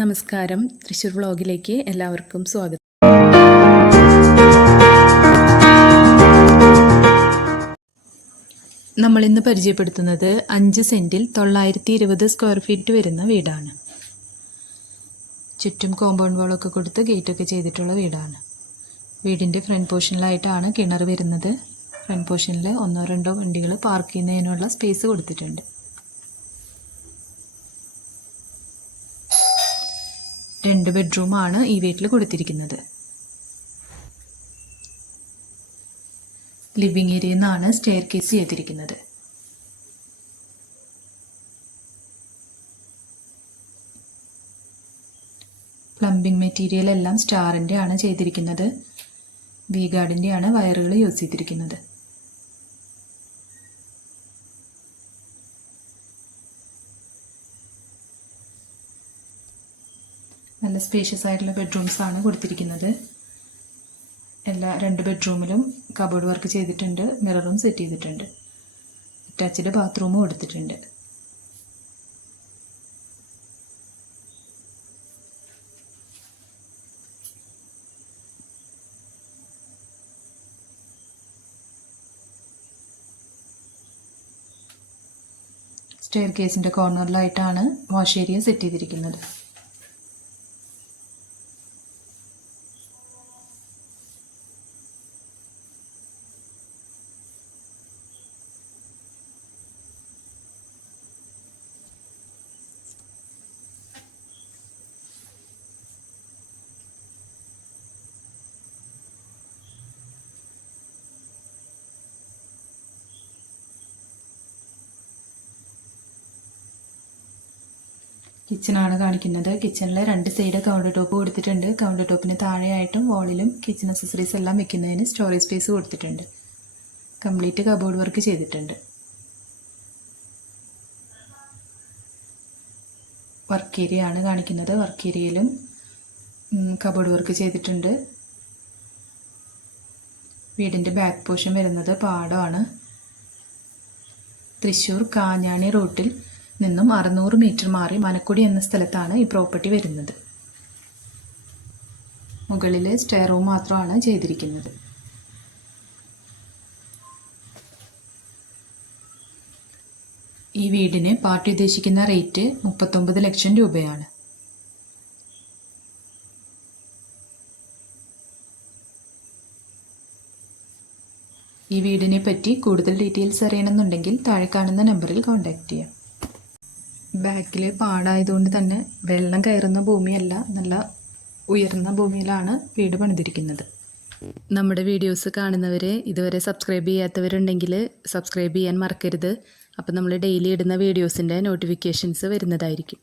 നമസ്കാരം. തൃശ്ശൂർ വ്ളോഗിലേക്ക് എല്ലാവർക്കും സ്വാഗതം. നമ്മൾ ഇന്ന് പരിചയപ്പെടുത്തുന്നത് അഞ്ച് സെന്റിൽ തൊള്ളായിരത്തി ഇരുപത് സ്ക്വയർ ഫീറ്റ് വരുന്ന വീടാണ്. ചുറ്റും കോമ്പൗണ്ട് വാളൊക്കെ കൊടുത്ത് ഗേറ്റൊക്കെ ചെയ്തിട്ടുള്ള വീടാണ്. വീടിന്റെ ഫ്രണ്ട് പോർഷനിലായിട്ടാണ് കിണർ വരുന്നത്. ഫ്രണ്ട് പോർഷനിൽ ഒന്നോ രണ്ടോ വണ്ടികൾ പാർക്ക് ചെയ്യുന്നതിനുള്ള സ്പേസ് കൊടുത്തിട്ടുണ്ട്. രണ്ട് ബെഡ്റൂമാണ് ഈ വീട്ടിൽ കൊടുത്തിരിക്കുന്നത്. ലിവിങ് ഏരിയയിൽ നിന്നാണ് സ്റ്റെയർ കേസ് ചെയ്തിരിക്കുന്നത്. പ്ലംബിംഗ് മെറ്റീരിയൽ എല്ലാം സ്റ്റാറിന്റെ ആണ് ചെയ്തിരിക്കുന്നത്. വി ഗാർഡിന്റെ ആണ് വയറുകൾ യൂസ് ചെയ്തിരിക്കുന്നത്. നല്ല സ്പേഷ്യസ് ആയിട്ടുള്ള ബെഡ്റൂംസ് ആണ് കൊടുത്തിരിക്കുന്നത്. എല്ലാ രണ്ട് ബെഡ്റൂമിലും കബോർഡ് വർക്ക് ചെയ്തിട്ടുണ്ട് മിററും സെറ്റ് ചെയ്തിട്ടുണ്ട്. അറ്റാച്ച്ഡ് ബാത്റൂമും കൊടുത്തിട്ടുണ്ട്. സ്റ്റെയർ കേസിന്റെ കോർണറിലായിട്ടാണ് വാഷ് ഏരിയ സെറ്റ് ചെയ്തിരിക്കുന്നത്. കിച്ചണാണ് കാണിക്കുന്നത്. കിച്ചണിൽ രണ്ട് സൈഡ് കൗണ്ടർ ടോപ്പ് കൊടുത്തിട്ടുണ്ട്. കൗണ്ടർ ടോപ്പിന് താഴെയായിട്ടും വാളിലും കിച്ചൺ അക്സസറീസ് എല്ലാം വെക്കുന്നതിന് സ്റ്റോറേജ് സ്പേസ് കൊടുത്തിട്ടുണ്ട്. കംപ്ലീറ്റ് കബോർഡ് വർക്ക് ചെയ്തിട്ടുണ്ട്. വർക്ക് ഏരിയ ആണ് കാണിക്കുന്നത്. വർക്ക് ഏരിയയിലും കബോർഡ് വർക്ക് ചെയ്തിട്ടുണ്ട്. വീടിന്റെ ബാക്ക് പോർഷൻ വരുന്നത് പാടമാണ്. തൃശ്ശൂർ കാഞ്ഞാണി റൂട്ടിൽ നിന്നും അറുന്നൂറ് മീറ്റർ മാറി മനക്കുടി എന്ന സ്ഥലത്താണ് ഈ പ്രോപ്പർട്ടി വരുന്നത്. മുകളിൽ സ്റ്റെയർ റൂം മാത്രമാണ് ചെയ്തിരിക്കുന്നത്. ഈ വീടിന് പാർട്ടി ഉദ്ദേശിക്കുന്ന റേറ്റ് മുപ്പത്തൊമ്പത് ലക്ഷം രൂപയാണ്. ഈ വീടിനെ പറ്റി കൂടുതൽ ഡീറ്റെയിൽസ് അറിയണമെന്നുണ്ടെങ്കിൽ താഴെ കാണുന്ന നമ്പറിൽ കോൺടാക്റ്റ് ചെയ്യാം. ബാക്കിൽ പാടായതുകൊണ്ട് തന്നെ വെള്ളം കയറുന്ന ഭൂമിയല്ല നല്ല ഉയർന്ന ഭൂമിയിലാണ് വീട് പണിതിരിക്കുന്നത്. നമ്മുടെ വീഡിയോസ് കാണുന്നവർ ഇതുവരെ സബ്സ്ക്രൈബ് ചെയ്യാത്തവരുണ്ടെങ്കിൽ സബ്സ്ക്രൈബ് ചെയ്യാൻ മറക്കരുത്. അപ്പോൾ നമ്മൾ ഡെയിലി ഇടുന്ന വീഡിയോസിന്റെ നോട്ടിഫിക്കേഷൻസ് വരുന്നതായിരിക്കും.